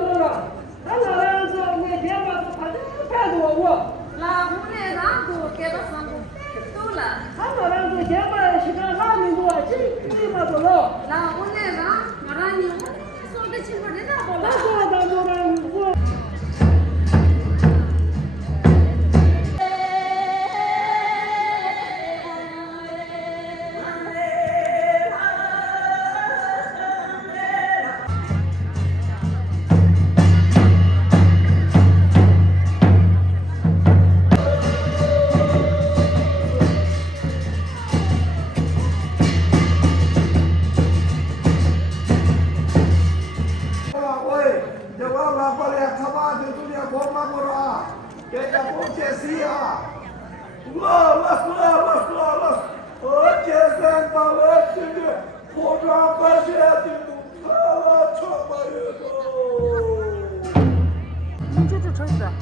多了，他老样子每天嘛他太多我，那我那让多给他上过够了，他老样子前面是个拉米多，这嘛多了，那我那让我让你说的清楚的咋不那了？说咱多了我。你这吹的。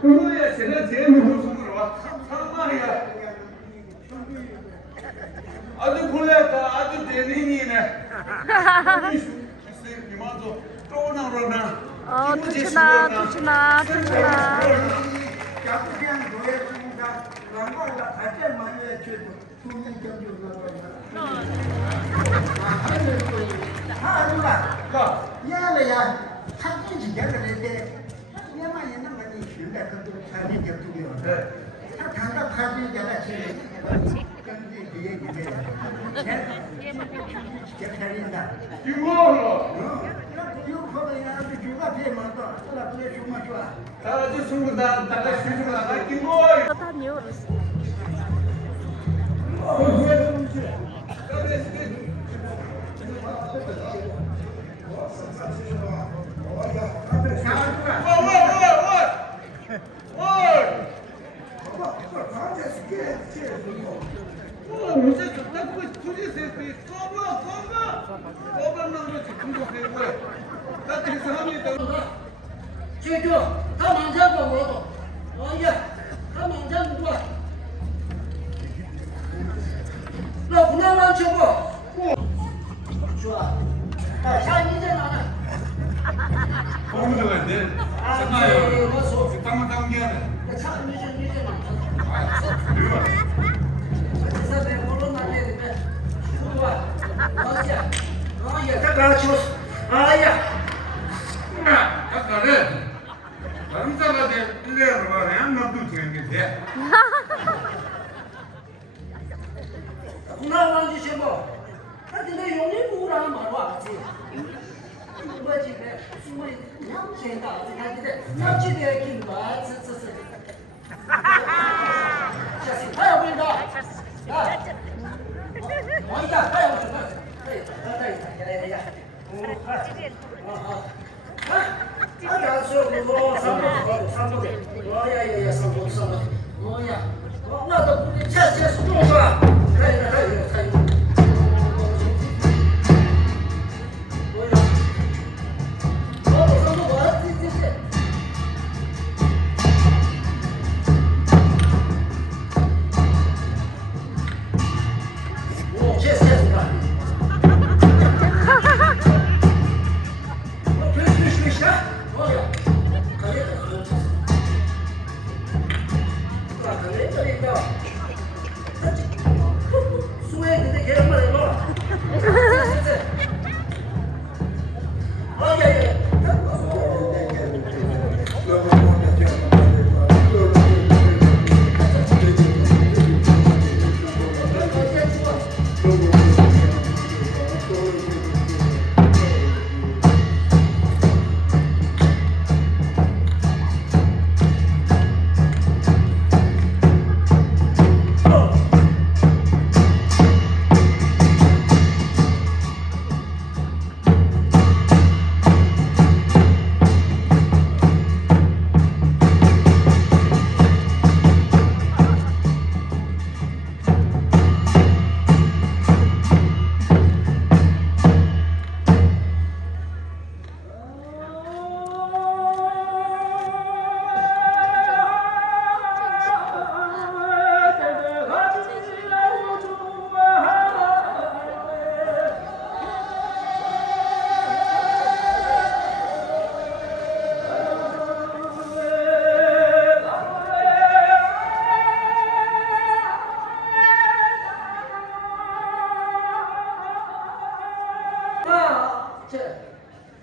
그거야 제가 제일 무슨 와 상만이야. 아주 굴레가 아주 대행이네. 이마도 또 나오나. 투치나. 야구장 노예입니다. 남과가 발전 많이 해주고 두명 경주가 누가 얘야 사진 지켜는데 얘만 있는 거니 근데 그것도 사진 겹두기요. 장갑 사진이잖아 지금. 근데 그 얘기네. 지켜린다. 이거로. 이거 보면 주가 되면 또 그래 정말 좋아. 아주 순간 다가 수주가 나가 이거. Total euros.他忙着过我都，哎呀，他忙着过，老不能让吃过，说，下你在哪呢？ 공부가 돼. 잠깐요. 잠깐만 당겨야 差你在哪？ 돼. 这在我们那里面，是吧？老姐，哎呀，这个就，哎呀。 아까는 남자가 돼 1년을 말해 안 놔도 되는 게 돼. 那忘记什么？他今天用的不让嘛话子，我这个因为两千大，这看起来两千的金瓜，这。下次还要不要？啊？我一下还要什么？对，来，好。 아까 저거 삼보 야야야 삼보 뭐야 나도 차차 수동 봐 가야 뭐야 삼보 봐 오 체스 봐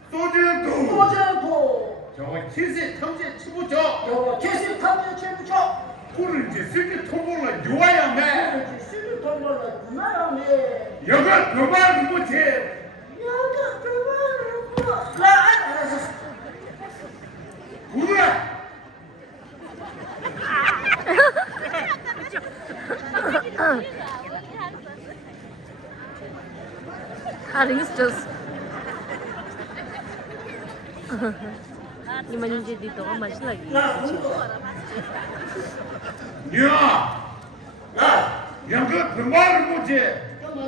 소제도 저거 기세 탐지 치부죠. 요 계속 탐지 쳐부쳐. 꿀을 이제 슬기 통보를 요아야 매. 수를 통보를 그만하네. 여가 그만 못해. 여가 그만하고. 알았어. 그래. Haring is just Gimana jadi dito ka mas lagi? 야, 야, 여가 그만 못해. 뭐네?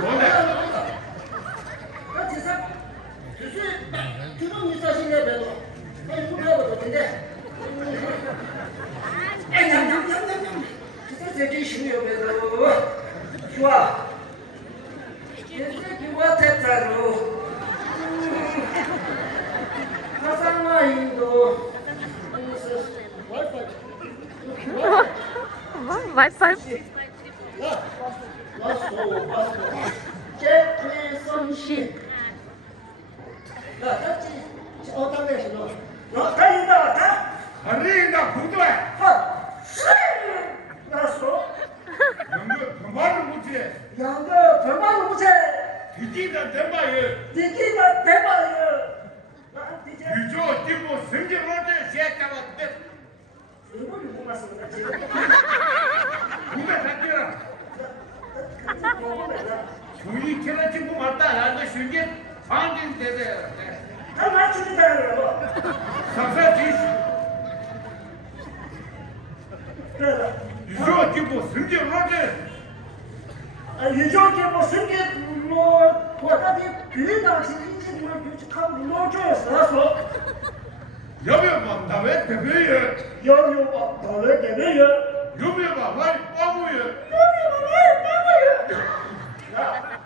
뭐네? 나 진짜 그럼 이 자식의 배도 이거 배워도 된대. 냠냠냠냠냠. 진짜 되게 심해요 배도. 좋아. 이제 기와 대자로. 가상마인도. 와이파이. 제프리송신. 나 같이 어떤 데서 너 다니다 다. 아리나 구도에 하. 나서 영어 그만을 못해. 양가 별말 못해. 뒤지다 대마에 니기가 대박이야. 나 이제 유저 띠고 성질 못해 시작하고 때 이걸 못 봤습니다 지금. 누가 닦여라. 종이 캐나 찍고 맞다. 나도 신경 방진 대대야. 다 맞추겠다 그러고. 삼사 지시 그래. 유저 띠고 성질 못해. 유저께 뭐 생긴 뭐 보다디 비린다 지금 뭐 유직하고 뭐 줘서 여배봐 나왜 대배야. 여유가 너를 대매요. 여배봐 말이 빠무야. 야,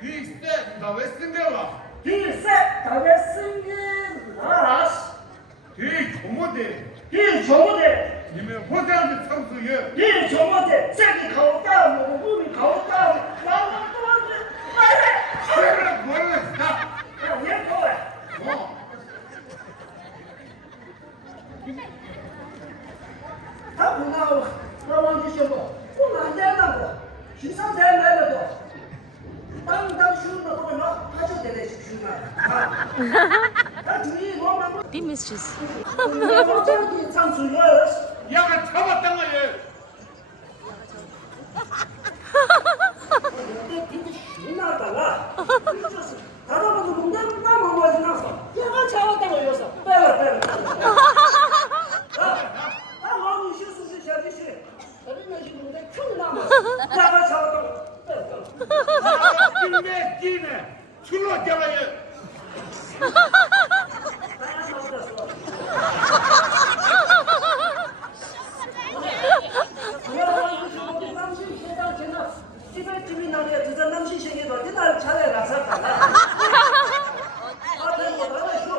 비슷해 나왜 쓴대와. 디셋 다음에 승인 나라스 이 고모대 이 저모대 님의 호장의 참수여. 이 저모대 세기 가오다 뭐 몸이 가오다 나는 또 말해 그래 뭐를 다. 왜 거야 뭐 다 보나오 나왕주셔고 안 된다고 신상대 내려도 땅땅 쉬는 거 보면 아주 대대 쉬는 나 둘이 뭐만 Dimistress. 저기 장수여스 야가 잡았단 말이야. 신나다가 다다가도 문제만 먹어야지 나서 얘가 잡았다고 이러서 빼라 나 왕이 실수시 시작이시 어린애 지금인데 큰일 남았어 내가 잡았다고 빼라 끼네 끼네 술로 잡아야. 내가 잡았어 야 남신 세상 제가 집에 집이 나게 두자 남신 생에도 그날 차례 갔었다가 아들 뭐라 했어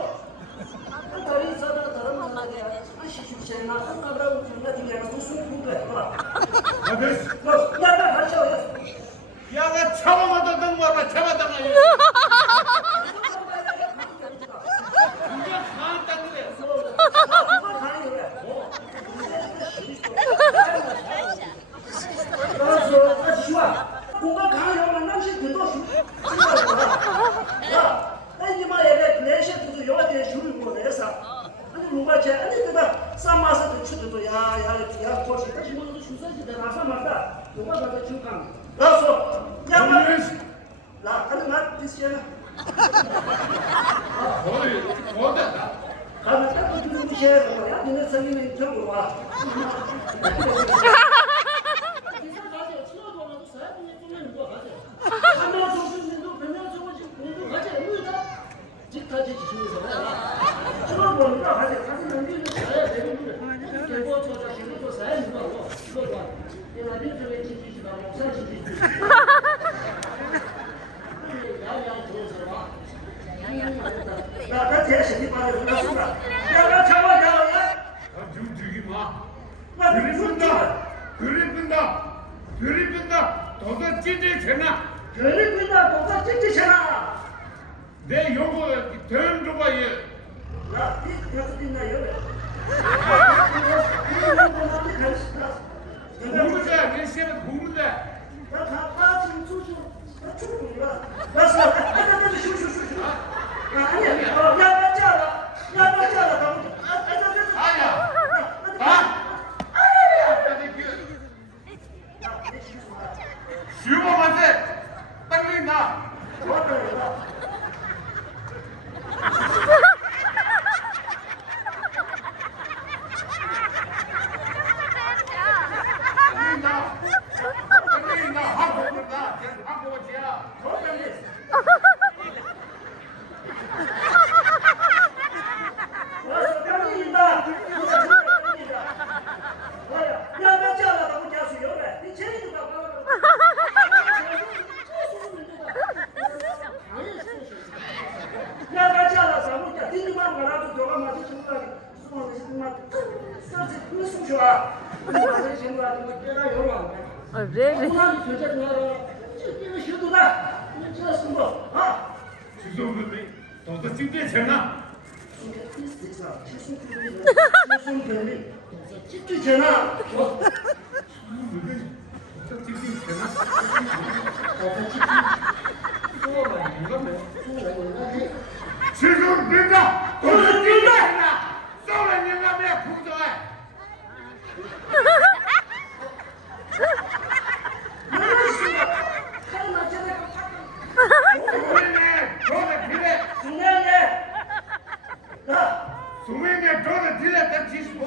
다리 있어도 다른 만나게 시주체나 한가라고 존나 뒤에 무슨 공부해 아베스 야나 같이 오였어 야가 잡아마도 등마라 잡아다 말이야. 누가 사한다는 그래. 공간 강요만 남신 그도 야, 아니 뭐 얘가 글래시도 요한테 줄을 보내서 아니 뭐가 제 아니 그다 싸마서 추도 야야야 거기 다시 뭐도 주사지 내가 아사 말다 뭐가 가서 줄강 그래서 야만 나 아니 나 비슷해 어이 어디다. 가면 딱 두고 비셔야 거야 니네 선생님 저거 와 하나 정신도 변명 적어지 공부 가지 없는다. 집까지 지시면서 들어보니까 가지 넘기는 거야. 대부분 대고 저 자신이 또 사야 누가고 이거 봐. 내가 민정에 지지지가 목사 지지지. 야야 들어서 나 대신이 말을 들었구나. 야나 잡아야. 죽지 마. 나 들이쁜다. 들이쁜다. 들이쁜다. 도도 찌질 되나. 그리고나 목사 찍지잖아. 내 요거 돈 줘봐 얘. 야, 이 가서 있나 여기. 공부자 내 시에 공부자. 나 가빠 지금 수수. 나 죽는다. 나서 아까 슈슈슈슈. 아니야. 야 맞잖아. 야 맞잖아. 아야. 아? 슈퍼마켓 빨리 나. 빨리 나. 한국 나. 한국 지야. 딘디만 가라도 저가 맞아 정말 수고하는 정말 서지 그 수셔. 맞아 정말 내가 요로 안 돼. 오늘 진짜 좋아요. 이거 쉬도다. 이거 숨어. 아. 죄송한데 너도 찍게 되나? 찍지 되나? 저 찍게 되나? 죄송합니다. 너도 찍게 되나? 쏘는 영감이야 구조해. 수명에 돈을 들였다 치시고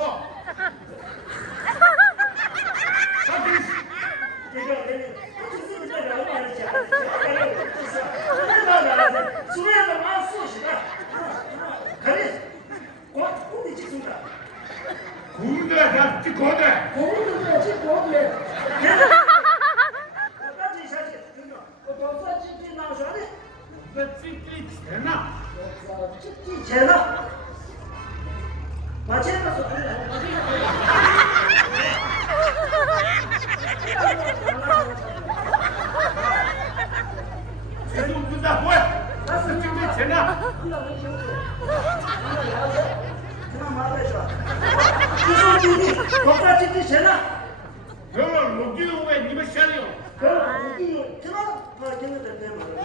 구운데 다 찍고대 너 찍기 되나? 제나 맞춰서 죄송합니다. 왜? 나서 찍기 되나? 그만 말해줘. 주소님이 법사집이 되나? 별로 로기요 왜 니가 샤리요? 그럼 이 제가 밝히는 데 때문에.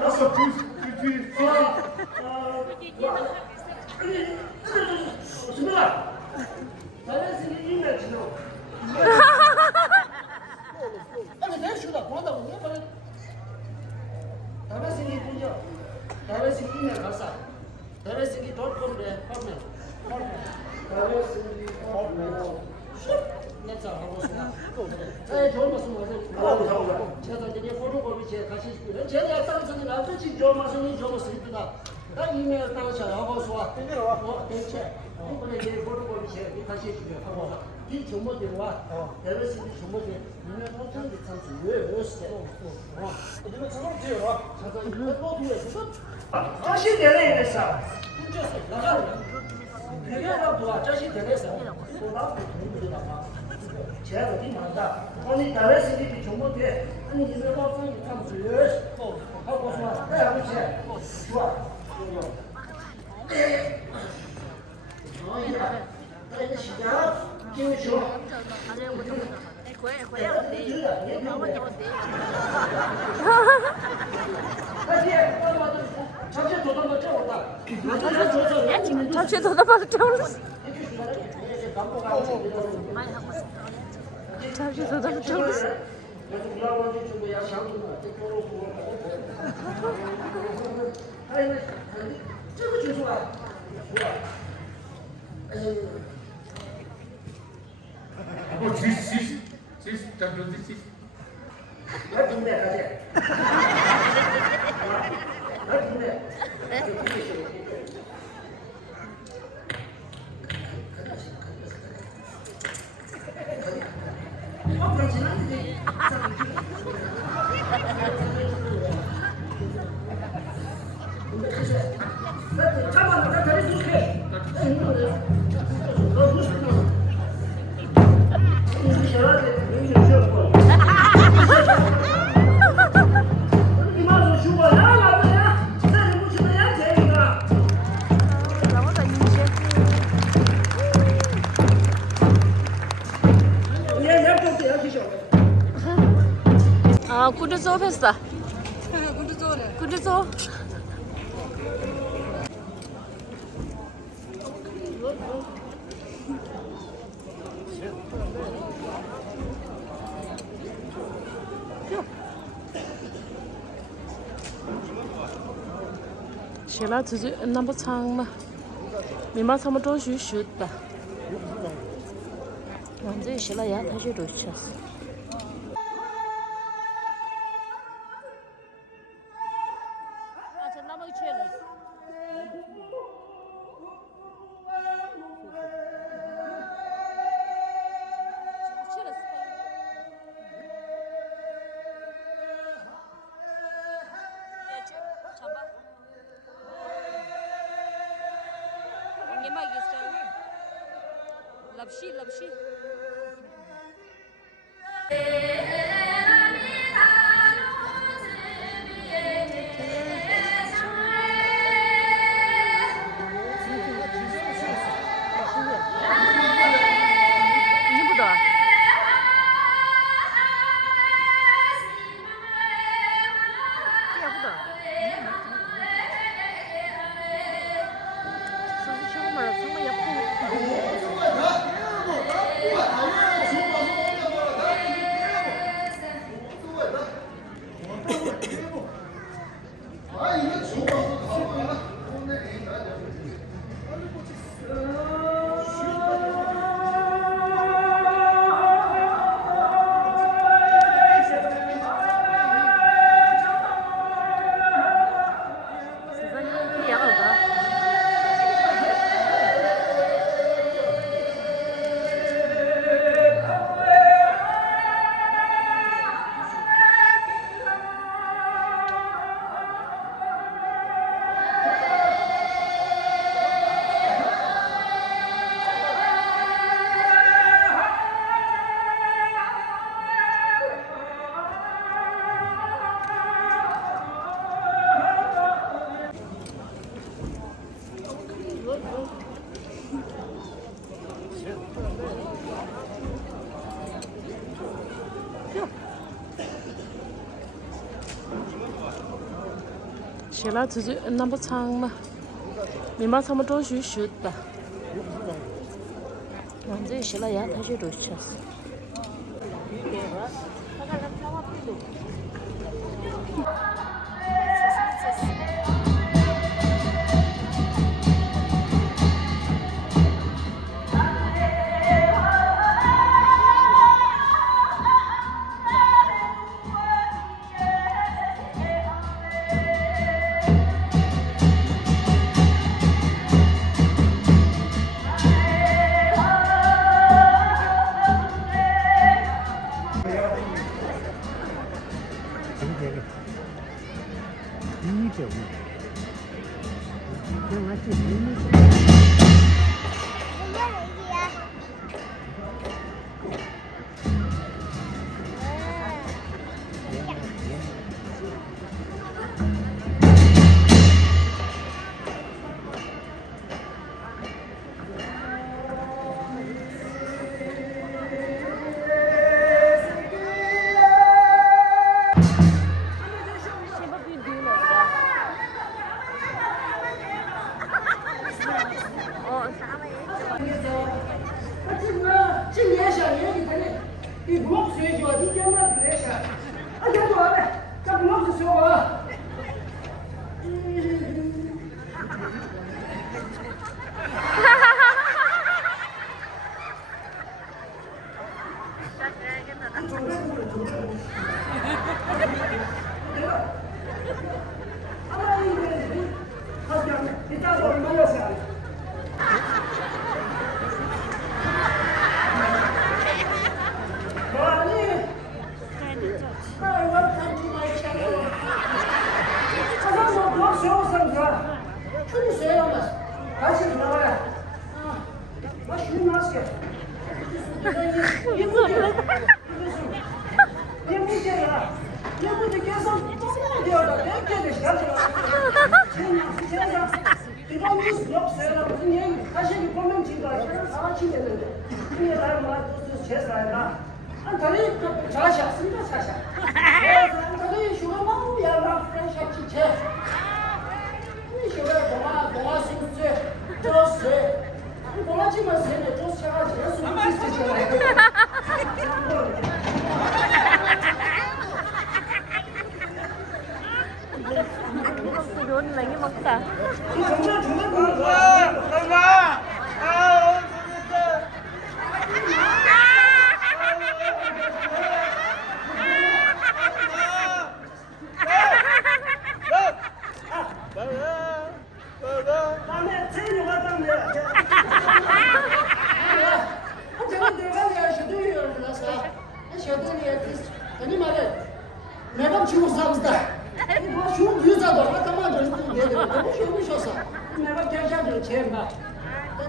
나서 준비가. 다른 생이 있네 지금. 아니 내가 쉬다 보다고 내가 말해. 다른 생이 있군요. 다른 생이 있네 가사. 다른 생이 돌건데 하면. 다른 생이 돌건. 냅자 하고 있습니다. 좋은 말씀 하세요. 제가 이제 포토코피 제 다시 싶고요. 제가 땅에서는 아저씨 좋은 말씀이 좋은 말씀입니다. 나 이메일 땅에서 하고 와. 대체 이번에 이제 포토코피 제 다시 해주고요. 하고 이 정보들과 여러 시기 정보들 이메일 포토코피 참수 왜 했어? 이거 저거 돼요. 저거 이거 뒤에서 다시 내려야겠어. 문제서 나가요. 배경도 자신 되겠어. 보다 돈들이다가 제가 어디 만다. 아니 다른 시기 정보들 아니 이거 포토코피 참수 하고 좋아. 네 아버지 좋아. 이거 시작. 지금 좋아. 잠시 도담을 태우랬어. 잠시 도담을 태우랬어. 잠깐만. 아, 구두소 했어. 구두소네. 구두소.写了自己那么长嘛，明码他们找去学的，反正写了呀，他就都去了。写了自己那么长嘛，没嘛他们都去学的。完这写了呀，他就都吃。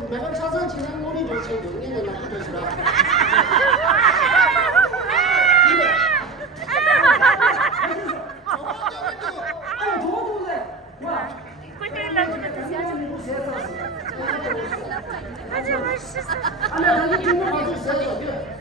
매번 차선 지난 머리 좋지 용리는 나 그러시라. 아니 저거 와. 하지 마시오. 아니 여기 중국 가서 있어요. 뒤져.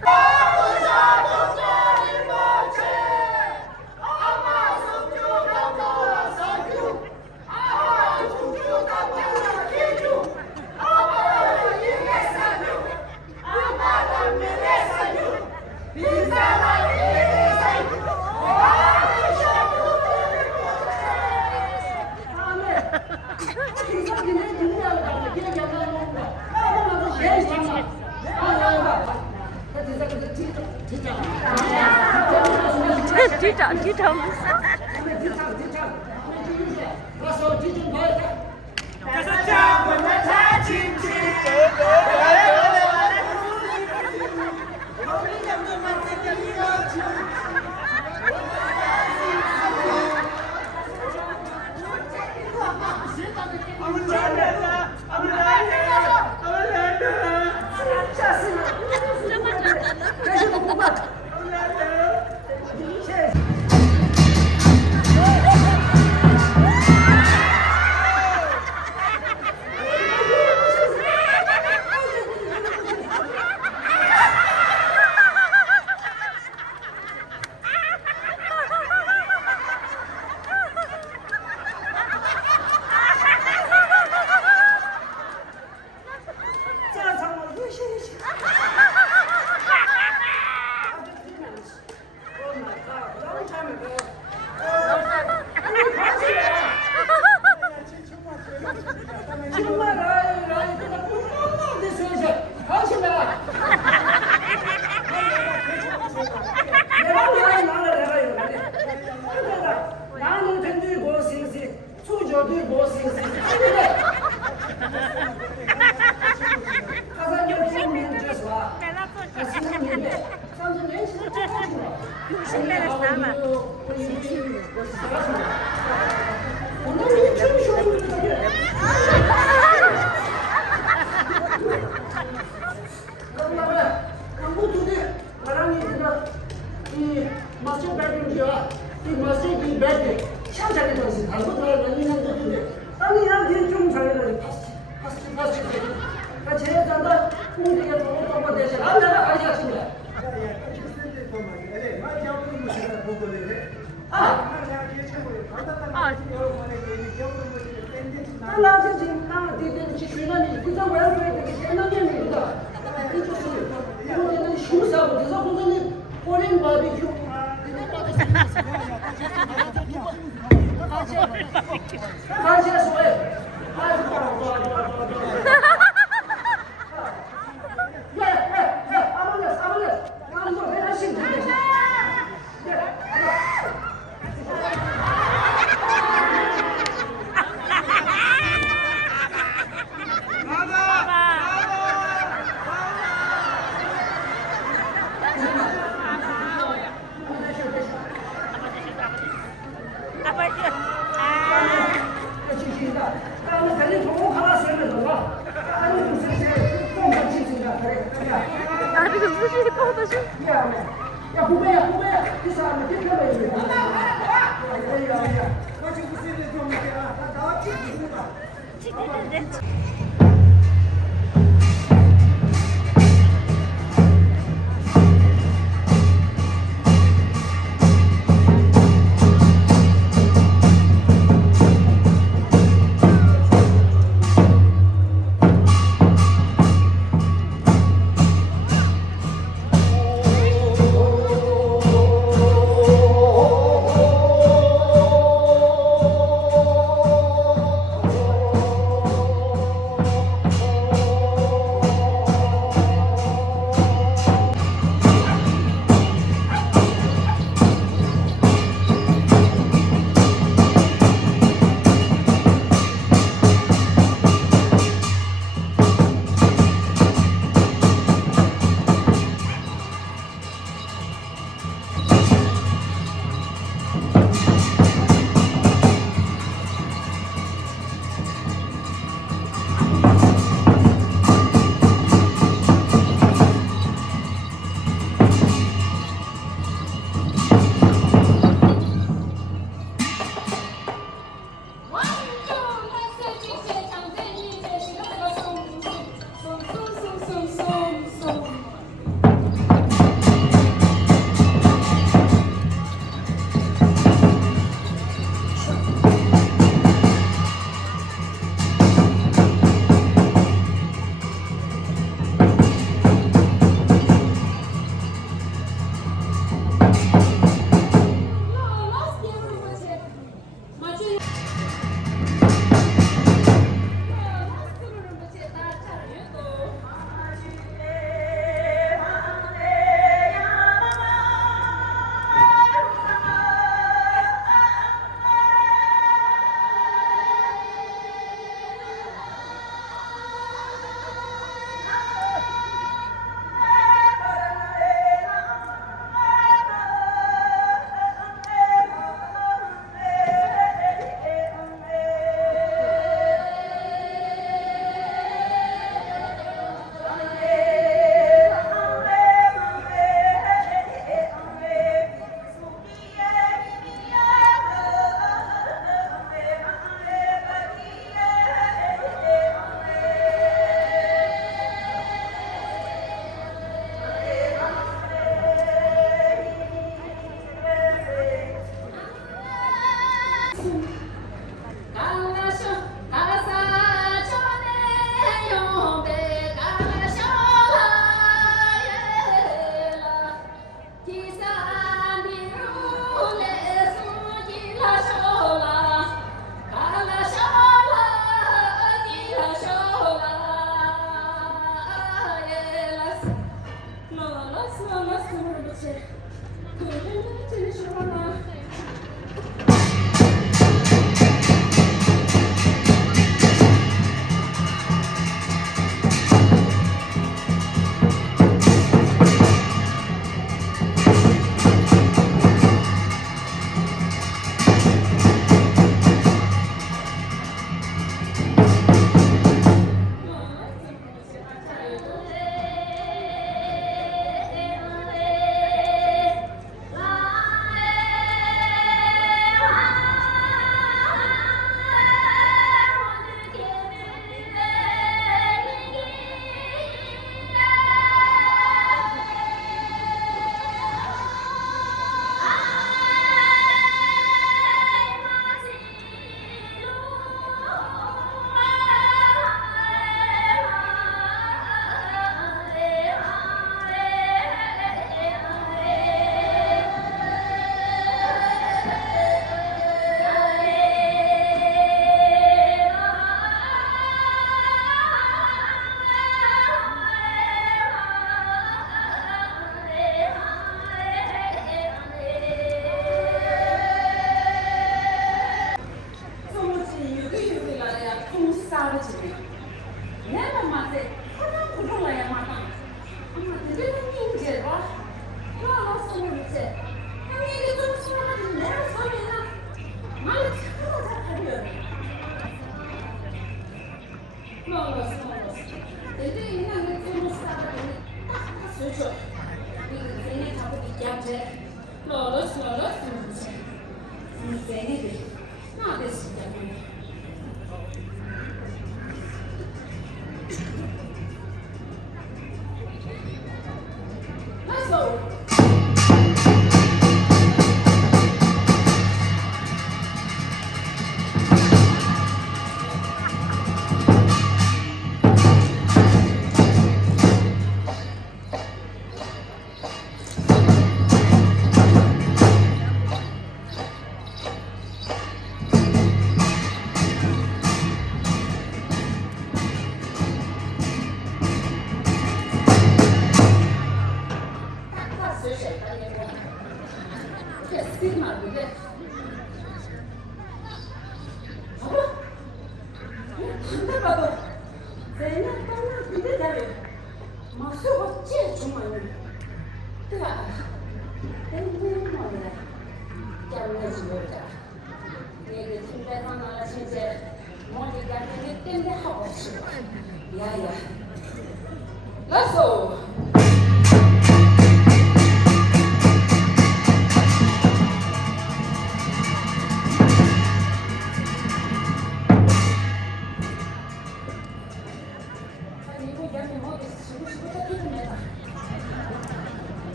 Let's go.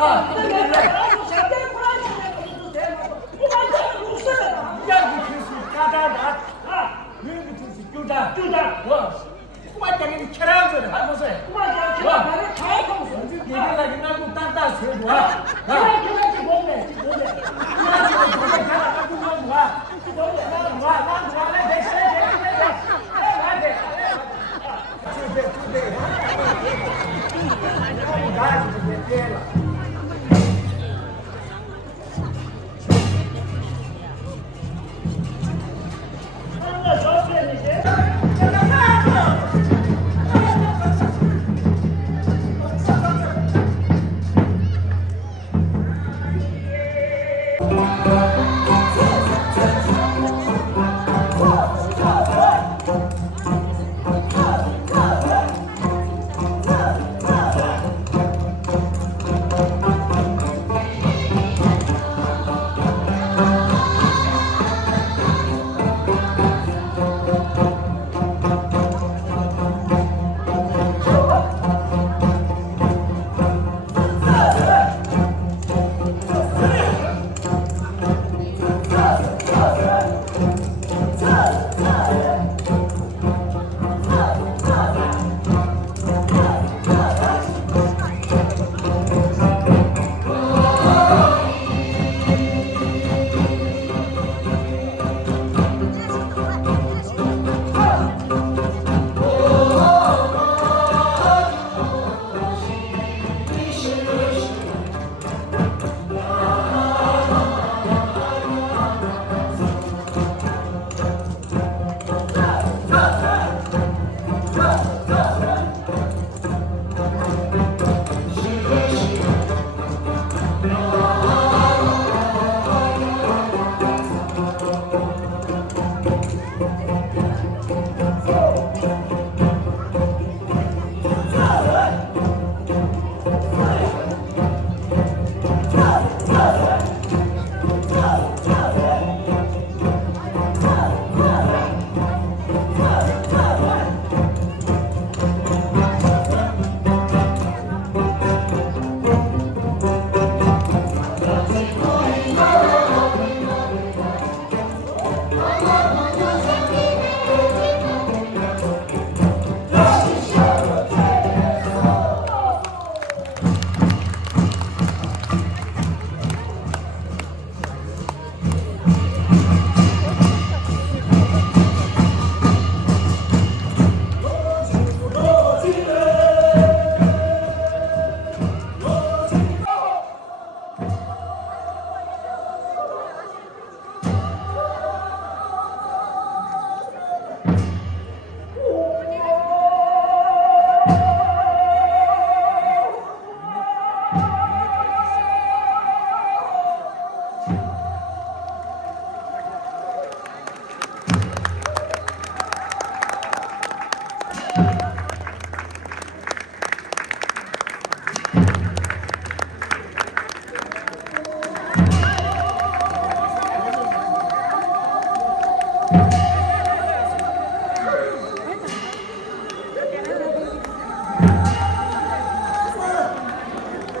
아,